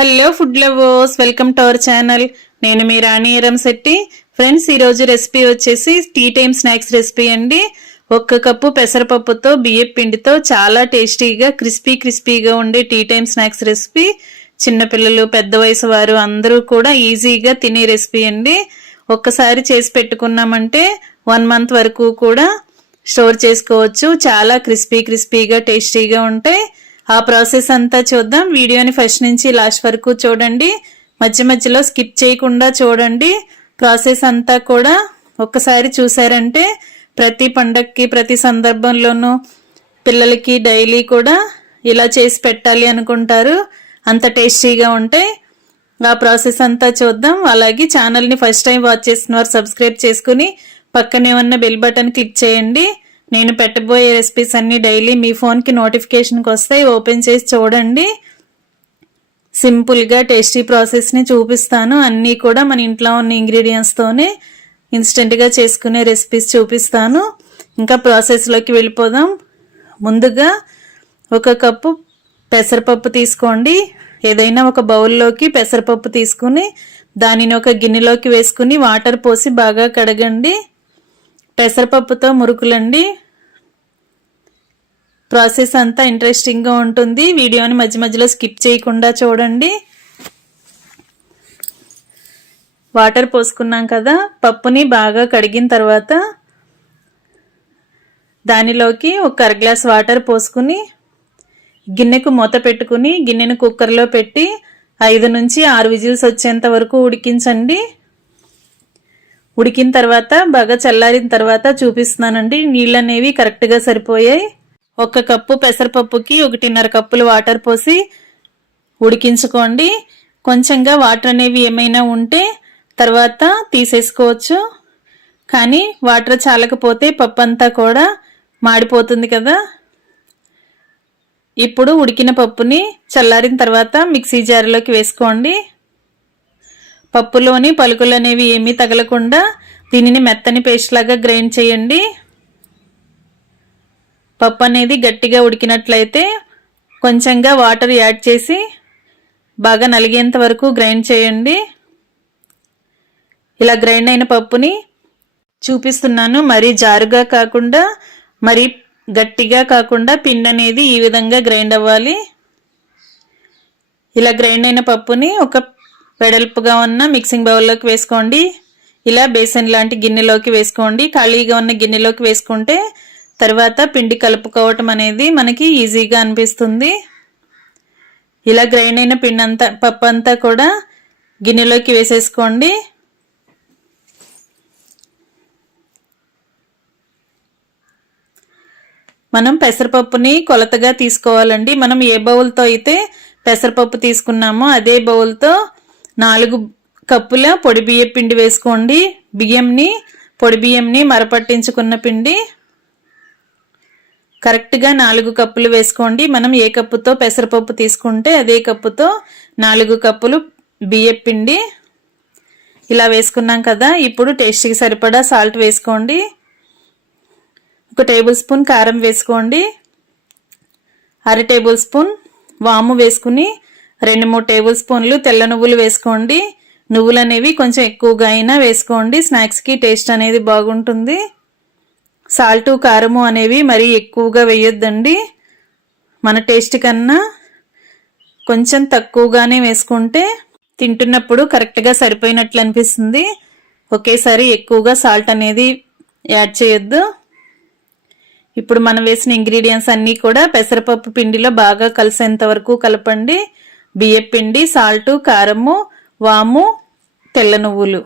Hello food lovers, welcome to our channel. నేను మీ రాణి Eramsetti. Friends, ఈరోజు recipe వచ్చేసి టీ టైమ్ స్నాక్స్ రెసిపీ అండి. 1 cup పెసరపప్పుతో బియ్యం పిండితో చాలా టేస్టీగా క్రిస్పీగా ఉండే టీ టైమ్ స్నాక్స్ రెసిపీ. చిన్నపిల్లలు, పెద్ద వయసు వారు అందరూ కూడా ఈజీగా తినే రెసిపీ అండి. ఒక్కసారి చేసి పెట్టుకున్నామంటే 1 మంత్ వరకు కూడా స్టోర్ చేసుకోవచ్చు. చాలా క్రిస్పీగా టేస్టీగా ఉంటాయి. ఆ ప్రాసెస్ అంతా చూద్దాం. వీడియోని ఫస్ట్ నుంచి లాస్ట్ వరకు చూడండి. మధ్యలో స్కిప్ చేయకుండా చూడండి. ప్రాసెస్ అంతా కూడా ఒక్కసారి చూసారంటే ప్రతి పండక్కి, ప్రతి సందర్భంలోనూ పిల్లలకి డైలీ కూడా ఇలా చేసి పెట్టాలి అనుకుంటారు. అంత టేస్టీగా ఉంటాయి. ఆ ప్రాసెస్ అంతా చూద్దాం. అలాగే ఛానల్ని ఫస్ట్ టైం వాచ్ చేసిన వారు సబ్స్క్రైబ్ చేసుకుని పక్కనే ఉన్న బెల్ బటన్ క్లిక్ చేయండి. నేను పెట్టబోయే రెసిపీస్ అన్ని డైలీ మీ ఫోన్కి నోటిఫికేషన్కి వస్తాయి. ఓపెన్ చేసి చూడండి. సింపుల్గా టేస్టీ ప్రాసెస్ని చూపిస్తాను. అన్నీ కూడా మన ఇంట్లో ఉన్న ఇంగ్రీడియంట్స్తోనే ఇన్స్టెంట్గా చేసుకునే రెసిపీస్ చూపిస్తాను. ఇంకా ప్రాసెస్లోకి వెళ్ళిపోదాం. ముందుగా 1 కప్పు పెసరపప్పు తీసుకోండి. ఏదైనా ఒక బౌల్లోకి పెసరపప్పు తీసుకుని దానిని ఒక గిన్నెలోకి వేసుకుని వాటర్ పోసి బాగా కడగండి. పెసరపప్పుతో మురుకులండి. ప్రాసెస్ అంతా ఇంట్రెస్టింగ్గా ఉంటుంది. వీడియోని మధ్యలో స్కిప్ చేయకుండా చూడండి. వాటర్ పోసుకున్నాం కదా, పప్పుని బాగా కడిగిన తర్వాత దానిలోకి 1 గ్లాస్ వాటర్ పోసుకుని గిన్నెకు మూత పెట్టుకుని గిన్నెను కుక్కర్లో పెట్టి 5 నుంచి 6 విజిల్స్ వచ్చేంత వరకు ఉడికించండి. ఉడికిన తర్వాత బాగా చల్లారిన తర్వాత చూపిస్తున్నానండి. నీళ్ళు అనేవి కరెక్ట్గా సరిపోయాయి. 1 కప్పు పెసరపప్పుకి 1.5 కప్పులు వాటర్ పోసి ఉడికించుకోండి. కొంచెంగా వాటర్ అనేవి ఏమైనా ఉంటే తర్వాత తీసేసుకోవచ్చు. కానీ వాటర్ చాలకపోతే పప్పు అంతా కూడా మాడిపోతుంది కదా. ఇప్పుడు ఉడికిన పప్పుని చల్లారిన తర్వాత మిక్సీ జార్లోకి వేసుకోండి. పప్పులోని పలుకులు అనేవి ఏమీ తగలకుండా దీనిని మెత్తని పేస్ట్ లాగా గ్రైండ్ చేయండి. పప్పు అనేది గట్టిగా ఉడికినట్లయితే కొంచెంగా వాటర్ యాడ్ చేసి బాగా నలిగేంత వరకు గ్రైండ్ చేయండి. ఇలా గ్రైండ్ అయిన పప్పుని చూపిస్తున్నాను. మరీ జారుగా కాకుండా మరీ గట్టిగా కాకుండా పిండి అనేది ఈ విధంగా గ్రైండ్ అవ్వాలి. ఇలా గ్రైండ్ అయిన పప్పుని ఒక వెడల్పుగా ఉన్న మిక్సింగ్ బౌల్లోకి వేసుకోండి. ఇలా బేసన్ లాంటి గిన్నెలోకి వేసుకోండి. ఖాళీగా ఉన్న గిన్నెలోకి వేసుకుంటే తర్వాత పిండి కలుపుకోవటం అనేది మనకి ఈజీగా అనిపిస్తుంది. ఇలా గ్రైండ్ అయిన పిండి అంతా, పప్పు అంతా కూడా గిన్నెలోకి వేసేసుకోండి. మనం పెసరపప్పుని కొలతగా తీసుకోవాలండి. మనం ఏ బౌల్తో అయితే పెసరపప్పు తీసుకున్నామో అదే బౌల్తో 4 కప్పుల పొడి బియ్యం పిండి వేసుకోండి. పొడి బియ్యంని మరపట్టించుకున్న పిండి కరెక్ట్గా 4 కప్పులు వేసుకోండి. మనం ఏ కప్పుతో పెసరపప్పు తీసుకుంటే అదే కప్పుతో 4 కప్పులు బియ్యం పిండి ఇలా వేసుకున్నాం కదా. ఇప్పుడు టేస్ట్కి సరిపడా సాల్ట్ వేసుకోండి. 1 టేబుల్ స్పూన్ కారం వేసుకోండి. 1/2 టేబుల్ స్పూన్ వాము వేసుకుని 2-3 టేబుల్ స్పూన్లు తెల్ల నువ్వులు వేసుకోండి. నువ్వులు అనేవి కొంచెం ఎక్కువగా అయినా వేసుకోండి. స్నాక్స్కి టేస్ట్ అనేది బాగుంటుంది. సాల్టు, కారము అనేవి మరీ ఎక్కువగా వేయొద్దండి. మన టేస్ట్ కన్నా కొంచెం తక్కువగానే వేసుకుంటే తింటున్నప్పుడు కరెక్ట్గా సరిపోయినట్లు అనిపిస్తుంది. ఒకేసారి ఎక్కువగా సాల్ట్ అనేది యాడ్ చేయొద్దు. ఇప్పుడు మనం వేసిన ఇంగ్రీడియంట్స్ అన్నీ కూడా పెసరపప్పు పిండిలో బాగా కలిసేంత వరకు కలపండి. బియ్యం పిండి, సాల్టు, కారము, వాము, తెల్ల నువ్వులు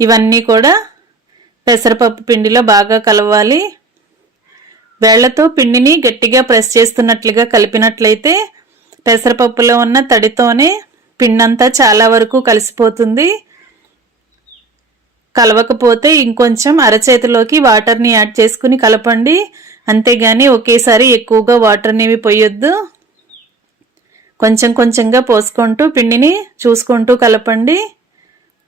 ఇవన్నీ కూడా పెసరపప్పు పిండిలో బాగా కలవాలి. వేళ్లతో పిండిని గట్టిగా ప్రెస్ చేస్తున్నట్లుగా కలిపినట్లయితే పెసరపప్పులో ఉన్న తడితోనే పిండంతా చాలా వరకు కలిసిపోతుంది. కలవకపోతే ఇంకొంచెం అరచేతిలోకి వాటర్ని యాడ్ చేసుకుని కలపండి. అంతేగాని ఒకేసారి ఎక్కువగా వాటర్ అనేవి పోయొద్దు. కొంచెంగా పోసుకుంటూ పిండిని చూసుకుంటూ కలపండి.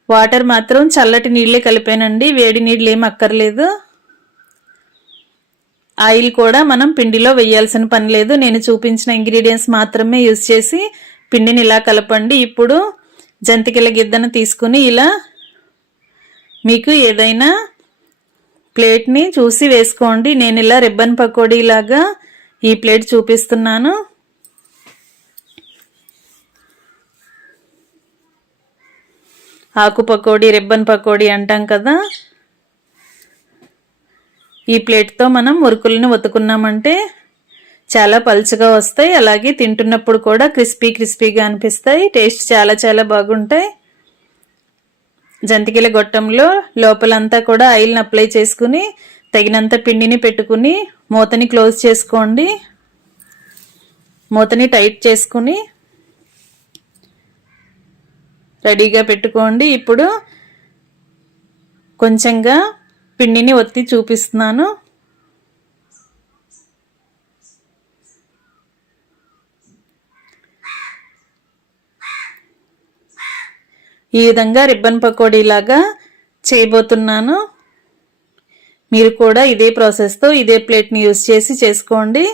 వాటర్ మాత్రం చల్లటి నీళ్ళే కలిపానండి, వేడి నీళ్ళు ఏం అక్కర్లేదు. ఆయిల్ కూడా మనం పిండిలో వేయాల్సిన పని లేదు. నేను చూపించిన ఇంగ్రీడియంట్స్ మాత్రమే యూజ్ చేసి పిండిని ఇలా కలపండి. ఇప్పుడు జంతికల గిద్దను తీసుకుని ఇలా మీకు ఏదైనా ప్లేట్ని చూసి వేసుకోండి. నేను ఇలా రిబ్బన్ పకోడీ లాగా ఈ ప్లేట్ చూపిస్తున్నాను. ఆకు పకోడీ, రిబ్బన్ పకోడీ అంటాం కదా. ఈ ప్లేట్తో మనం మురుకులను ఒత్తుకున్నామంటే చాలా పలుచగా వస్తాయి. అలాగే తింటున్నప్పుడు కూడా క్రిస్పీగా అనిపిస్తాయి. టేస్ట్ చాలా బాగుంటాయి. జంతికల గొట్టంలో లోపలంతా కూడా ఆయిల్ని అప్లై చేసుకుని తగినంత పిండిని పెట్టుకుని మూతని క్లోజ్ చేసుకోండి. మూతని టైట్ చేసుకుని రెడీగా పెట్టుకోండి. ఇప్పుడు కొంచెంగా పిండిని ఒత్తి చూపిస్తున్నాను. ఈ విధంగా రిబ్బన్ పకోడీ లాగా చేయబోతున్నాను. మీరు కూడా ఇదే ప్రాసెస్తో ఇదే ప్లేట్ని యూజ్ చేసి చేసుకోండి.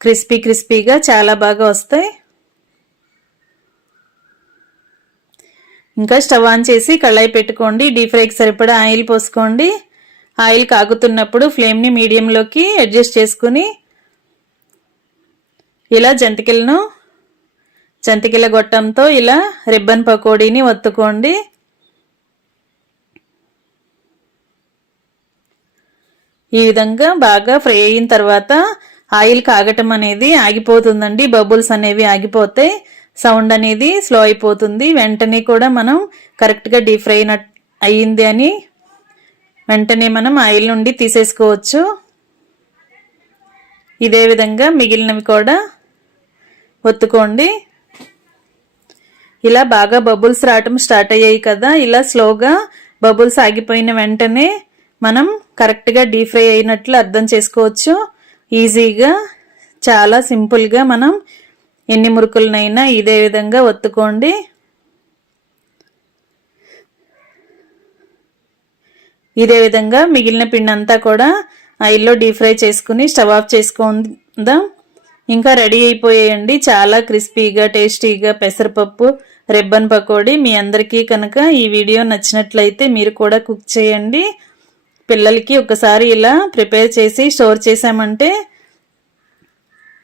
క్రిస్పీగా చాలా బాగా వస్తాయి. ఇంకా స్టవ్ ఆన్ చేసి కళాయి పెట్టుకోండి. డీప్ ఫ్రైకి సరిపడా ఆయిల్ పోసుకోండి. ఆయిల్ కాగుతున్నప్పుడు ఫ్లేమ్ని మీడియంలోకి అడ్జస్ట్ చేసుకుని ఇలా జంతికల గొట్టంతో ఇలా రిబ్బన్ పకోడీని ఒత్తుకోండి. ఈ విధంగా బాగా ఫ్రై అయిన తర్వాత ఆయిల్ కాగటం అనేది ఆగిపోతుందండి. బబుల్స్ అనేవి ఆగిపోతాయి. సౌండ్ అనేది స్లో అయిపోతుంది. వెంటనే కూడా మనం కరెక్ట్గా డీప్ ఫ్రై అయ్యింది అని వెంటనే మనం ఆయిల్ నుండి తీసేసుకోవచ్చు. ఇదే విధంగా మిగిలినవి కూడా ఒత్తుకోండి. ఇలా బాగా బబుల్స్ రావటం స్టార్ట్ అయ్యాయి కదా. ఇలా స్లోగా బబుల్స్ ఆగిపోయిన వెంటనే మనం కరెక్ట్గా డీప్ ఫ్రై అయినట్లు అర్థం చేసుకోవచ్చు. ఈజీగా చాలా సింపుల్గా మనం ఎన్ని మురుకులనైనా ఇదే విధంగా ఒత్తుకోండి. ఇదే విధంగా మిగిలిన పిండి అంతా కూడా ఆయిల్లో డీప్ ఫ్రై చేసుకుని స్టవ్ ఆఫ్ చేసుకుందాం. ఇంకా రెడీ అయిపోయాయండి చాలా క్రిస్పీగా టేస్టీగా పెసరపప్పు రిబ్బన్ పకోడీ. మీ అందరికీ కనుక ఈ వీడియో నచ్చినట్లయితే మీరు కూడా కుక్ చేయండి. పిల్లలకి ఒకసారి ఇలా ప్రిపేర్ చేసి స్టోర్ చేసామంటే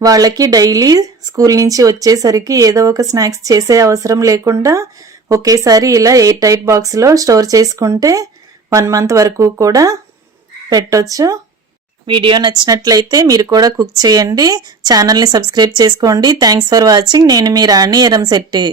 వాళ్ళకి డైలీ స్కూల్ నుంచి వచ్చేసరికి ఏదో ఒక స్నాక్స్ చేసే అవసరం లేకుండా ఒకేసారి ఇలా ఎయిర్ టైట్ బాక్స్లో స్టోర్ చేసుకుంటే 1 మంత్ వరకు కూడా పెట్టొచ్చు. వీడియో నచ్చినట్లయితే మీరు కూడా కుక్ చేయండి. ఛానల్ని సబ్స్క్రైబ్ చేసుకోండి. Thanks for watching. నేను మీ రాణి ఎరంశెట్టి.